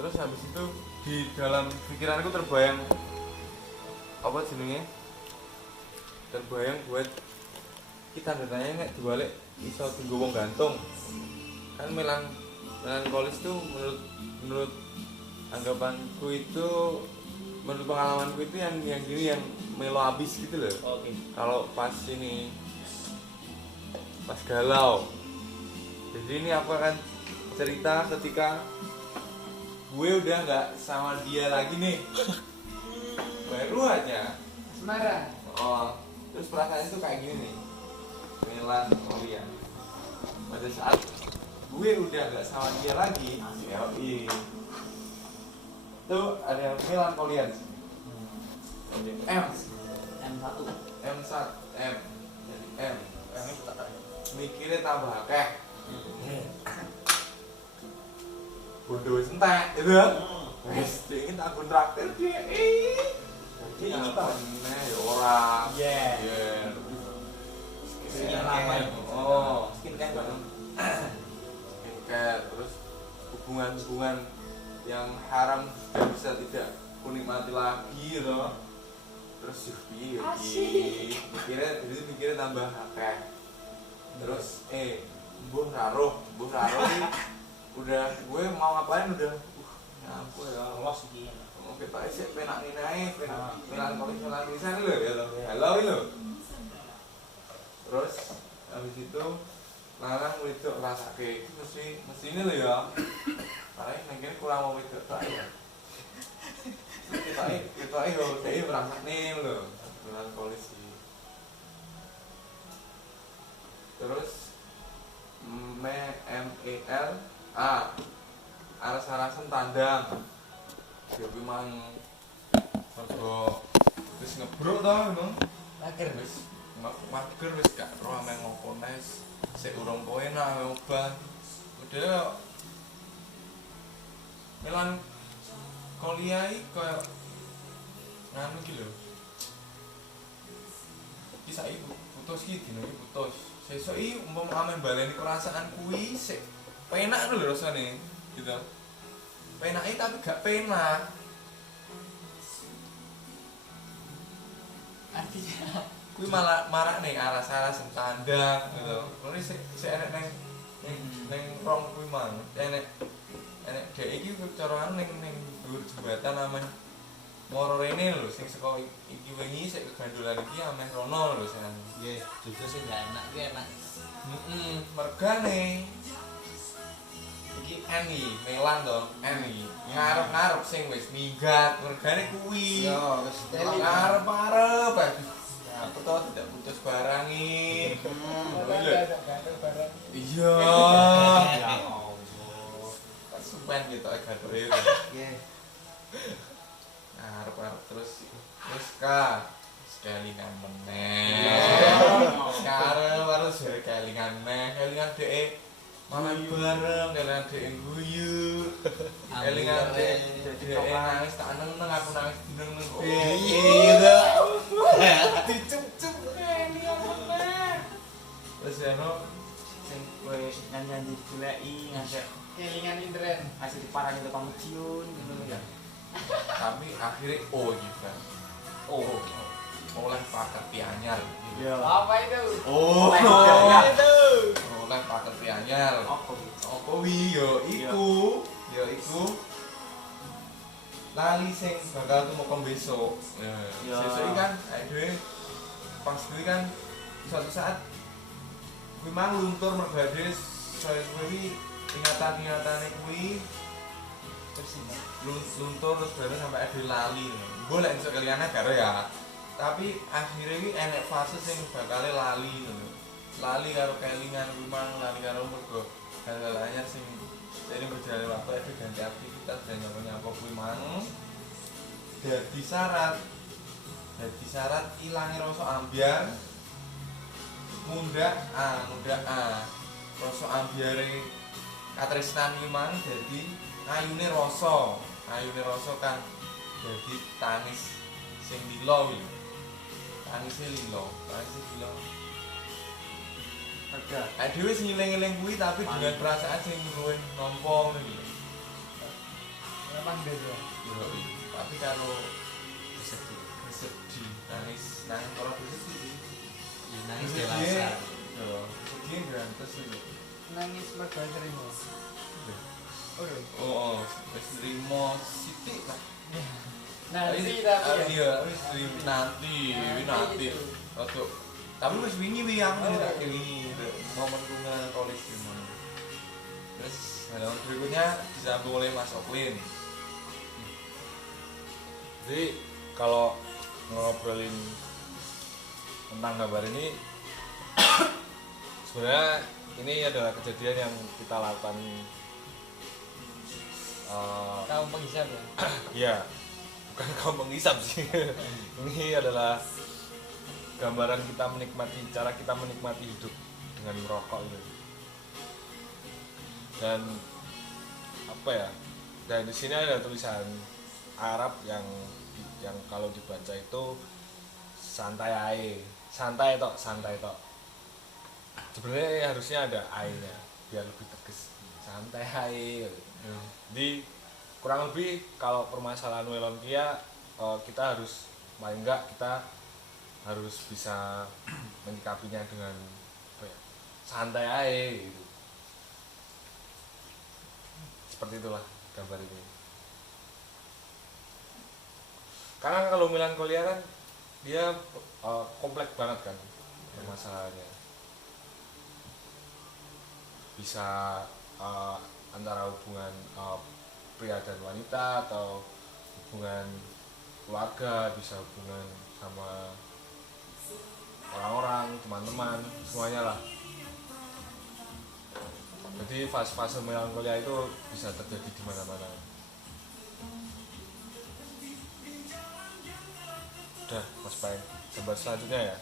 Terus habis itu di dalam pikiranku terbayang apa jenenge? Terbayang buat kita datanya nggak dibalik iso tunggu wong gantung. Kan melankolis tuh menurut anggapanku itu, menurut pengalamanku itu yang gini, yang melo abis gitu loh. Oke. Kalau pas ini pas galau. Jadi ini aku akan cerita ketika gue udah nggak sama dia lagi nih. Baru aja Asmara. oh, terus perasaan itu kayak gini nih, melankolia. Pada saat gue udah nggak sama dia lagi, yoi, tuh ada melankolia di sini. M M1. M jadi M itu tak tahu. mikirnya tambah akeh, bodoh wis entek gitu ya. Wis dingin aku traktir dia. Ini Ini Pak. ya ora. Yeah. Yeah. Skincare. Oh, Skincare. skincare, terus hubungan-hubungan yang haram sudah bisa tidak kunikmati lagi gitu. Terus yuki mikirnya tambah akeh. Terus mbuh raruh ini udah gue mau ngapain udah aku ya Los iki. mau kita isi penak ini aja, melankolis-melankolisan lho ya halo lho. Terus habis itu larang wedok rasake iki mesti ini lho ya. Karena mungkin kurang mau wedok tak ya. Kita yo dhewe merasakne lho, melankolis iki. Terus MEL A aras-arasan tandang. Ya kuwi mang mergo wis ngebruk to emang. Mager. Wis mager wis gak ro ame ngopo nes. Sik urung enak ame obah. Udah melankolia iki koyo nganu iki lho. Iki saiki putus iki dino iki putus. Sesuk iki umpama ame baleni perasaan kuwi sik penak lho rasane gitu. Penake tapi gak penak. Artinya Kuwi malah marak ning aras-aras tandang gitu. Kuwi sik enek ning rong kuwi mang. Enek dhek iki cara ning dhuwur jembatan ameh moro rene lho sing saka iki wengi sik kegandolan iki ameh rono lho sen. nggih, juga sih enggak enak, iki enak. Mergane iki Eni, melan to, Eni. Ngarep-ngarep sing wis minggat, mergane kuwi. Yo, wis Ngarep-arep ae. Aku tau tidak putus barangi. Iya. Ya Allah. Suwen gitu gadoe. Nggih. Ngarep-arep terus kelingan meneh. Ngarep harus kelingan meneh, kelingan dhek makan bareng, kelingan dhek guyu. Kelingan dhek nangis tak neng aku nangis neng gitu. Dicup-cup kelingan meneh. Terus ono Sing kowe nyanyi digoleki ngasih Kelingan intern. ngasih diparani tukang mediun ngono ya. tapi akhirnya gitu kan. Oh. Oleh paket anyar. Ya. Apa itu? Oh, itu. oleh paket anyar. Apa gitu? Apa wi ya iku lali sing bakal tumukon besok. Ya. Sesuk iki kan dhewe pas kuwi kan suatu saat kuwi mang luntur mergade saya kuwi ingatan-ingatane kuwi luntur terus bareng sampai ada lali. Gue lek iso keliyane karo ya. Tapi akhirnya ini enek fase sing bakal lali lho. Lali karo kelingan kuwi mang, lali karo mergo hal-hal anyar sing dari berjalan waktu ada ganti aktivitas dan nyapa kuwi mang. Dadi syarat ilange rasa ambyar. Mundak rasa ambyare katresnan iki mang dadi ayune rasa kan dadi tangis sing lilo iki. Tangise lilo. Ada. Dhewe sing ngeling-eling kuwi tapi dengan perasaan sing luwih nampa ngene lho. beda. Tapi kalau bersedih nangis kalau bersedih Ya nangis dewasa. sedih berantas itu. Nangis mergo terima. Oh, wis nrimo sithik lah. Nanti tapi iya, wis nanti. Oke. Tapi wis wingi yang wingi momen kungan kolis gimana. Terus halaman berikutnya disambung oleh Mas Oklin. Jadi kalau ngobrolin tentang gambar ini sebenarnya ini adalah kejadian yang kita lakukan kaum penghisap ya. ya bukan kaum penghisap sih. Ini adalah gambaran kita menikmati, cara kita menikmati hidup dengan merokok gitu. Dan apa ya, dan di sini ada tulisan Arab yang kalau dibaca itu santai tok. Sebenarnya harusnya ada ai-nya biar lebih tegas, santai ae. Jadi kurang lebih kalau permasalahan Welonkia kita harus paling enggak kita harus bisa menyikapinya dengan apa ya, santai aja gitu. Seperti itulah gambar ini. Karena kalau melankolia kan dia kompleks banget kan permasalahannya. Bisa antara hubungan pria dan wanita atau hubungan keluarga, bisa hubungan sama orang-orang, teman-teman, semuanya lah. Jadi fase-fase melankolia itu bisa terjadi di mana-mana. Udah, Mas Pai, gambar selanjutnya ya.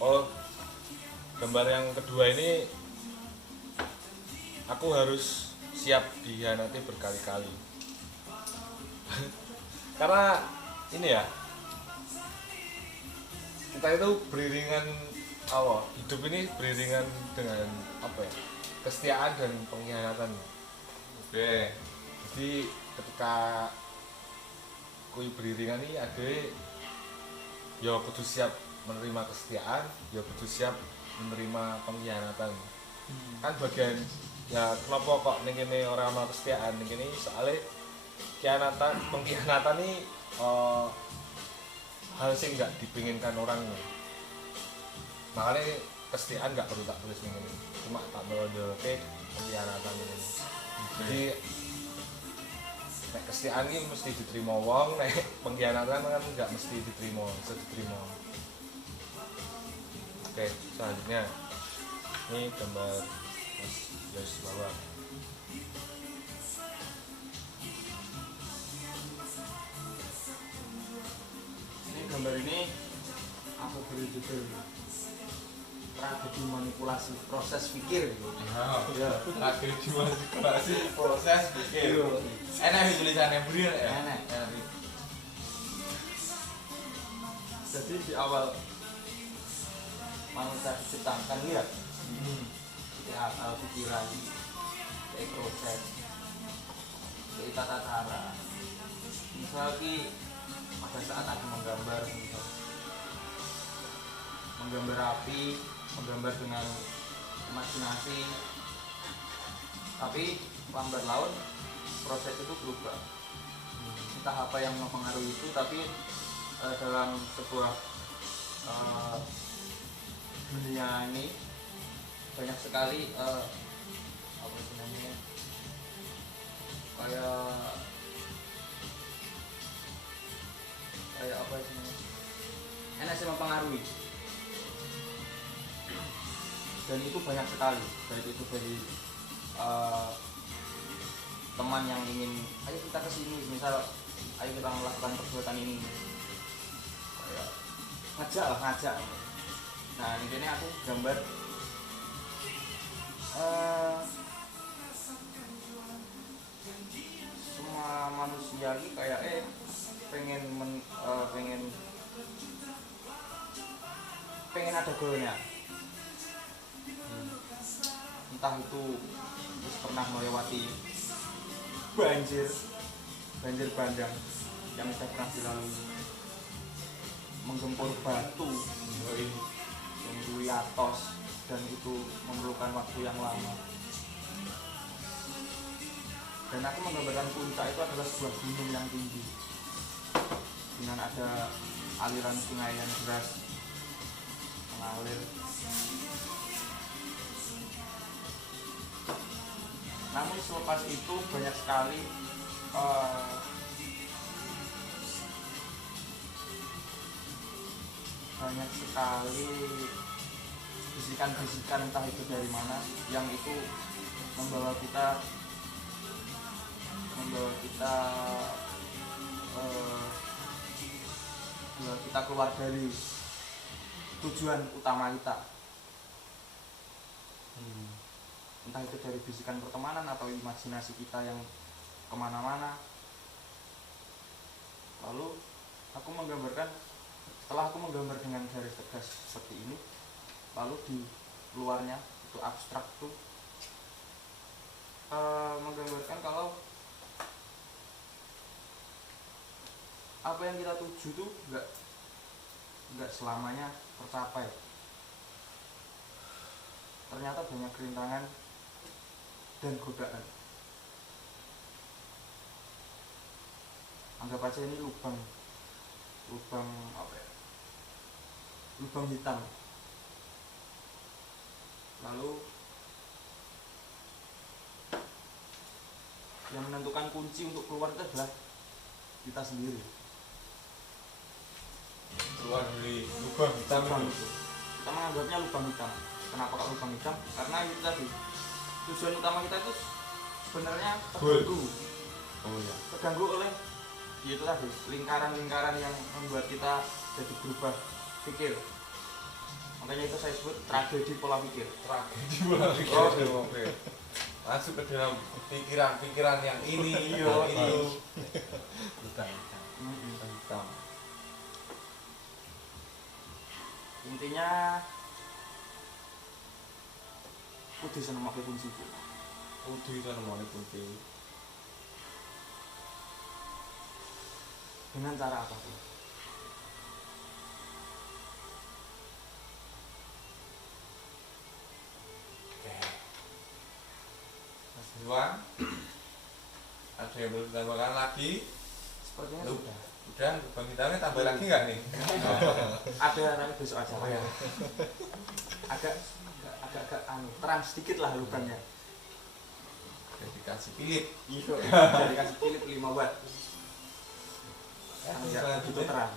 Oh, gambar yang kedua ini aku harus siap dihianati berkali-kali. Karena ini ya, kita itu beriringan hidup ini beriringan dengan apa ya, kesetiaan dan pengkhianatan. Oke. Jadi ketika kui beriringan ini ada ya kudu siap menerima kesetiaan, ya kudu siap menerima pengkhianatan. Kan bagian ya kenapa kok ning kene ora ana kesetiaan, ning kene soalnya pengkhianatan ini hal sing nggak dipinginkan orang. Makanya kesetiaan nggak perlu tak tulis ini, cuma tak melodolke pengkhianatan ini. Jadi nek kesetiaan ini mesti diterima wong, nek pengkhianatan kan nggak mesti diterima, bisa diterima. Oke, selanjutnya ini gambar Mas Yos bawah. Gambar ini aku beri judul tragedi manipulasi proses pikir. Ya, tragedi manipulasi proses pikir. Enak tulisannya beri ya. Enak. Jadi di awal manusia diciptakan lihat, di akal pikiran, di proses, di tata cara. Misalnya pada saat aku menggambar api, menggambar dengan imajinasi, tapi lambat laun proses itu berubah. Entah apa yang mempengaruhi itu, tapi dalam sebuah dunia ini banyak sekali apa sih namanya, kayak apa sih namanya, enak sih mempengaruhi, dan itu banyak sekali, baik itu dari teman yang ingin ayo kita kesini, misal ayo kita melakukan perbuatan ini, kayak ngajak. Nah ini aku gambar semua manusia ini kayak pengen ada goalnya. Entah itu terus pernah melewati banjir bandang yang sudah pernah dilalui, menggempur batu yang dulu atos, dan itu memerlukan waktu yang lama. Dan aku menggambarkan puncak itu adalah sebuah gunung yang tinggi dengan ada aliran sungai yang deras mengalir. Namun selepas itu banyak sekali bisikan-bisikan entah itu dari mana yang itu membawa kita keluar dari tujuan utama kita. Entah itu dari bisikan pertemanan atau imajinasi kita yang kemana-mana. Lalu setelah aku menggambar dengan garis tegas seperti ini, lalu di luarnya itu abstrak tuh menggambarkan kalau apa yang kita tuju tuh nggak selamanya tercapai. Ternyata banyak kerintangan dan godaan. Anggap aja ini lubang hitam. Lalu yang menentukan kunci untuk keluar itu adalah kita sendiri. Keluar dari lubang hitam itu. Kita menganggapnya lubang hitam. Kenapa kok lubang hitam? Karena itu tadi tujuan utama kita itu sebenarnya terganggu oleh itu tadi lingkaran-lingkaran yang membuat kita jadi berubah pikir. Makanya itu saya sebut tragedi pola pikir. Oke. Masuk ke dalam pikiran-pikiran yang ini itu. Hitam. Intinya kudu seneng make kunci. Kudu iso nemoni kunci. Dengan cara apapun. Mas Iwan, ada yang belum ditambahkan lagi? Sepertinya sudah. Udah, lubang hitamnya tambah lagi nggak nih? Ada nanti besok aja. Oh, ya. agak terang sedikit lah lubangnya. Dikasih pilih. Iya, dikasih pilih 5 watt. Enggak begitu terang.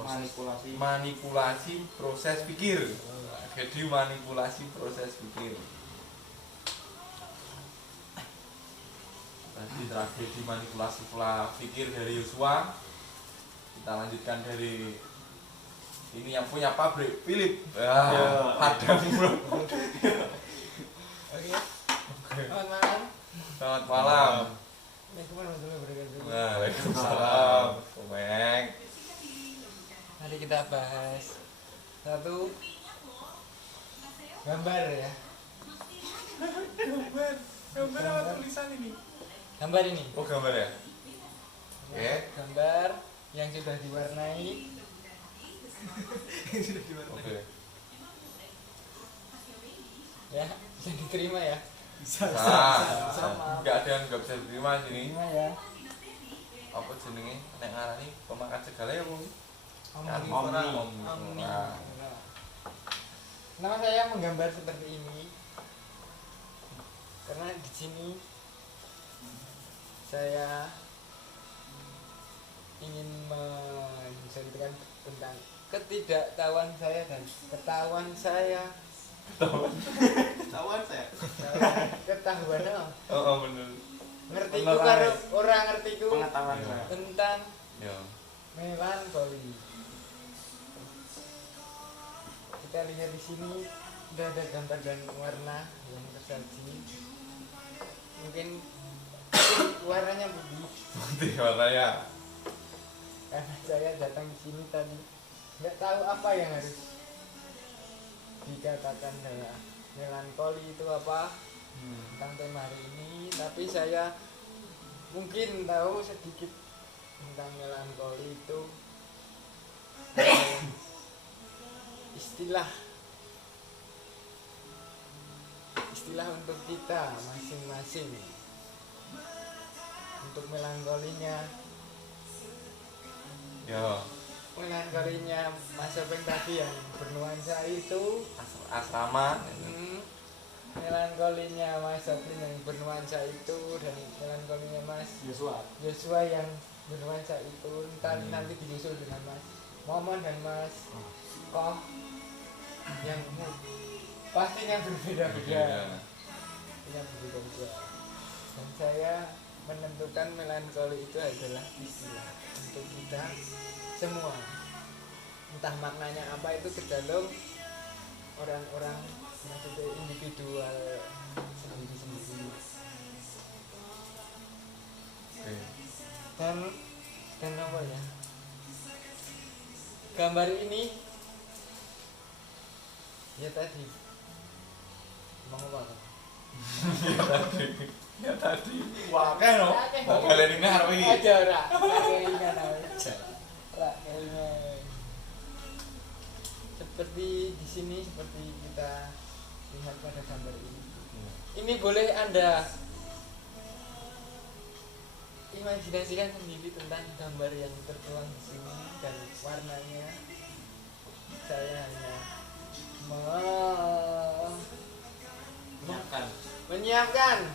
Tragedi manipulasi proses pikir. Tragedi manipulasi proses pikir. Tadi tragedi manipulasi pola pikir dari Yosua. Kita lanjutkan dari ini yang punya pabrik Philip. Padang bro. Oke. Selamat malam. Selamat malam. Waalaikumsalam. Komeng. Mari kita bahas satu gambar ya. Gambar apa tulisan ini? Gambar ini. Oh, gambar ya? Oke. Gambar yang sudah diwarnai. Oke. Ya, bisa diterima ya. sama. Enggak ada yang enggak bisa diterima sini. Terima ya. Apa jenenge? Nek ngarani pemakan segala ya, Bu. Omni. Nama saya menggambar seperti ini karena di sini saya ingin menceritakan tentang ketidaktahuan saya dan ketahuan saya. Ketahuan Oh, bener. ngerti ku karo orang ngerti ku Pengetahuan saya. tentang Ya. melankoli. Kita lihat di sini udah ada gambar dan warna yang tersaji. Mungkin warnanya putih Putih warnanya. karena saya datang di sini tadi nggak tahu apa yang harus dikatakan adalah melankoli itu apa tentang tema hari ini, tapi saya mungkin tahu sedikit tentang melankoli itu. istilah untuk kita masing-masing. Untuk melankolinya Mas Openg tadi yang bernuansa itu asrama. Melankolinya Mas Openg yang bernuansa itu, dan melankolinya Mas Joshua yang bernuansa itu nanti disusul dengan Mas Momon dan Mas Koh yang pastinya berbeda-beda. Dan saya menentukan melankoli itu adalah istilah untuk kita semua. Entah maknanya apa itu tergantung orang-orang, maksudnya individual sendiri-sendiri. Dan apa ya? Gambar ini ya tadi mau apa? Ya tadi. Wah, kan no. Kalian ini harus ini. Aja ora. Kelingan aja. Ora kelingan. Seperti di sini, seperti kita lihat pada gambar ini. Ini boleh Anda imajinasikan sendiri tentang gambar yang tertuang di sini dan warnanya. Saya hanya menyiapkan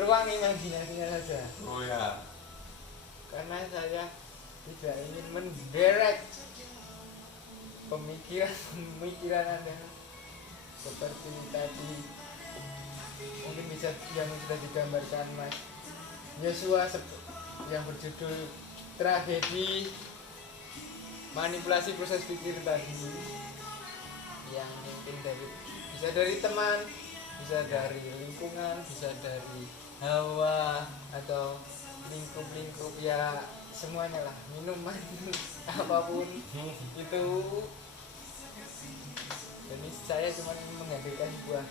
ruang imajinasinya saja. Oh ya. Karena saya tidak ingin menderek pemikiran Anda seperti tadi. Mungkin bisa yang sudah digambarkan Mas Joshua yang berjudul tragedi manipulasi proses pikir tadi, yang mungkin bisa dari teman, bisa dari lingkungan, bisa dari hawa atau lingkup ya, semuanya lah, minuman apapun itu. Jadi saya cuma menghadirkan sebuah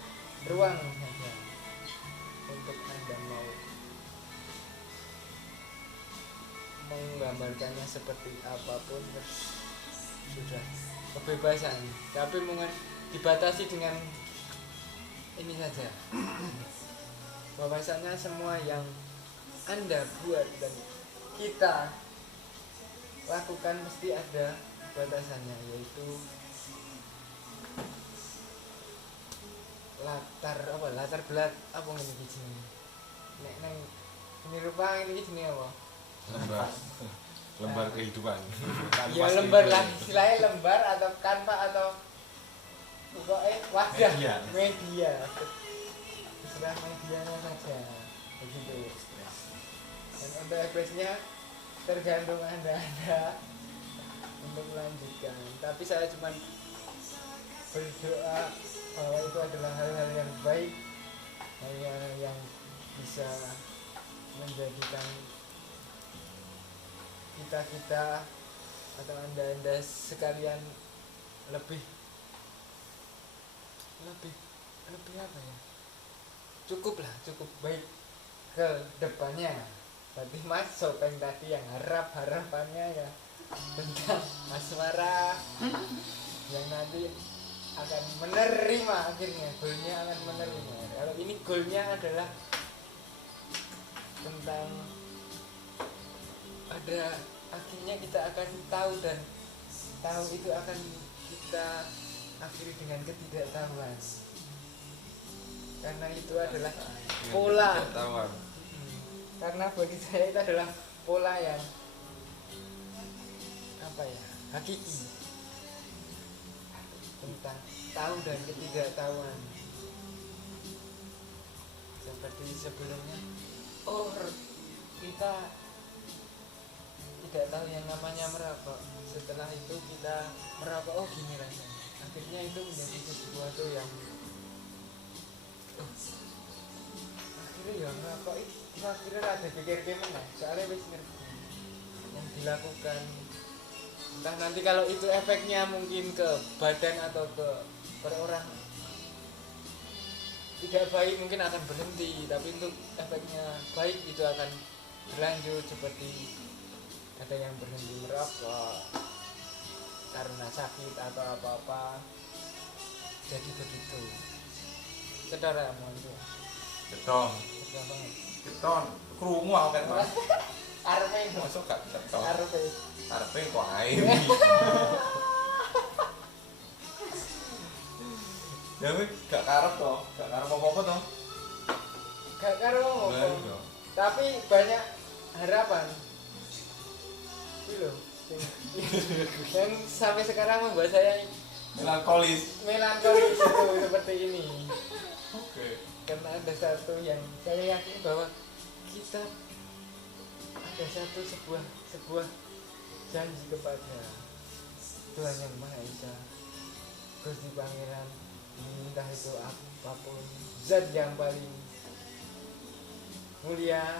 ruang saja untuk Anda mau menggambarkannya seperti apapun, sudah kebebasan, tapi mungkin dibatasi dengan ini saja, bahwasannya semua yang Anda buat dan kita lakukan mesti ada batasannya, yaitu latar belakang apa ini jenenge. Nek nang ini rupa ini jenenge apa? Lembar kehidupan. Ya lembar lah, istilahnya lembar atau kanva atau pokoknya wadah media. Istilah medianya saja begitu. Dan untuk ekspresinya tergantung anda untuk melanjutkan. Tapi saya cuma berdoa bahwa itu adalah hal-hal yang baik, hal-hal yang bisa menjadikan kita atau anda sekalian lebih apa ya, cukup baik ke depannya. Berarti Mas Openg tadi yang harapannya ya tentang asmara yang nanti akan menerima, akhirnya goalnya akan menerima. Kalau ini goalnya adalah tentang ada akhirnya kita akan tahu, dan tahu itu akan kita akhiri dengan ketidaktahuan, karena itu adalah pola. Karena bagi saya itu adalah pola yang apa ya, hakiki tentang tahu dan ketidaktahuan. Seperti sebelumnya, kita tidak tahu yang namanya merokok. Setelah itu kita merokok, gini rasanya. Akhirnya itu menjadi sesuatu yang akhirnya ya merokok itu akhirnya ada pikir gimana, soalnya wis ngerti yang dilakukan Entah nanti kalau itu efeknya mungkin ke badan atau ke orang tidak baik mungkin akan berhenti, tapi untuk efeknya baik itu akan berlanjut, seperti ada yang berhenti merokok karena sakit atau apa-apa, jadi begitu. Cedera mohon tuh. Keton. Cedera banget. Keton. Krungu aku kan. Mas. Arepe Masuk gak keton. arepe. Arepe kok ae. Ya wis gak karep toh, gak karep apa-apa toh. Gak karo Lah, ngomong. iya. Tapi banyak harapan. Itu loh. Yang sampai sekarang membuat saya Melankolis. melankolis itu seperti ini. Oke. Karena ada satu yang saya yakin bahwa kita ada sebuah janji kepada Tuhan Yang Maha Esa, Gusti Pangeran, entah itu apapun zat yang paling mulia.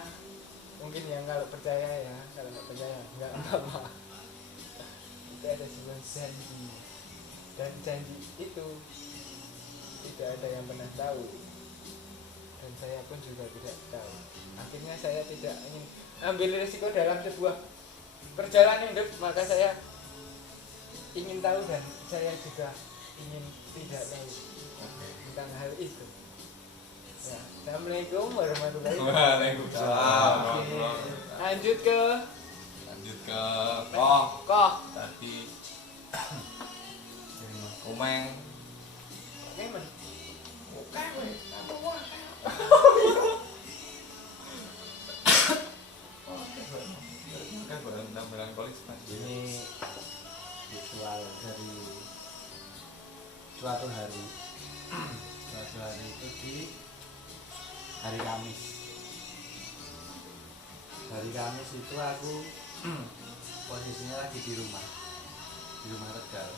Mungkin yang kalau percaya ya, kalau nggak percaya nggak apa-apa. Itu ada sebuah janji, dan janji itu tidak ada yang pernah tahu, dan saya pun juga tidak tahu. Akhirnya saya tidak ingin ambil risiko dalam sebuah perjalanan hidup, maka saya ingin tahu dan saya juga ingin tidak tahu tentang hal itu. Ya, Assalamualaikum warahmatullahi wabarakatuh. Waalaikumsalam. Oke. Lanjut ke koh. Tadi Komeng. Gimana? Kan barang melankolis Mas. Ini visual dari suatu hari itu di hari Kamis itu aku posisinya lagi di rumah Tegal.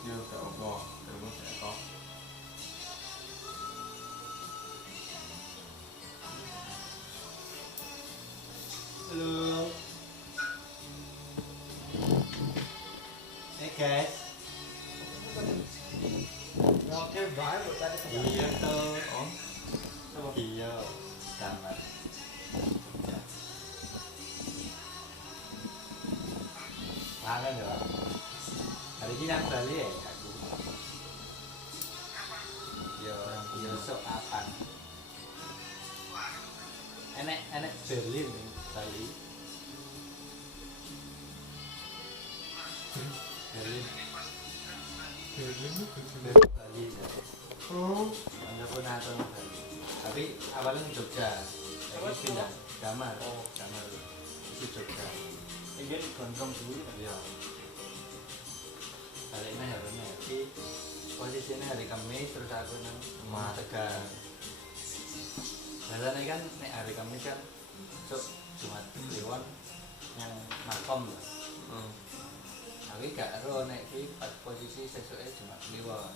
Yo gak apa, terus kok. Halo. Guys. Oke, banget tadi. Iya tuh. Oh, Iya. Kamar. Kangen ya. Hari ini nang Bali ya aku. Yo sok kapan? Enek Berlin ning Bali. Berlin Bali ya. Anda pun nonton Bali. Tapi awalnya di Jogja. Tapi pindah kamar. Kamar di Jogja. Ini gondrong dulu kan. Iya. Baliknya hari ini posisinya hari Kamis, terus aku nang rumah Tegal. Biasanya kan nek hari Kamis kan besok Jumat Kliwon yang makom lah. Tapi gak ero nek iki pas posisi sesuke Jumat Kliwon.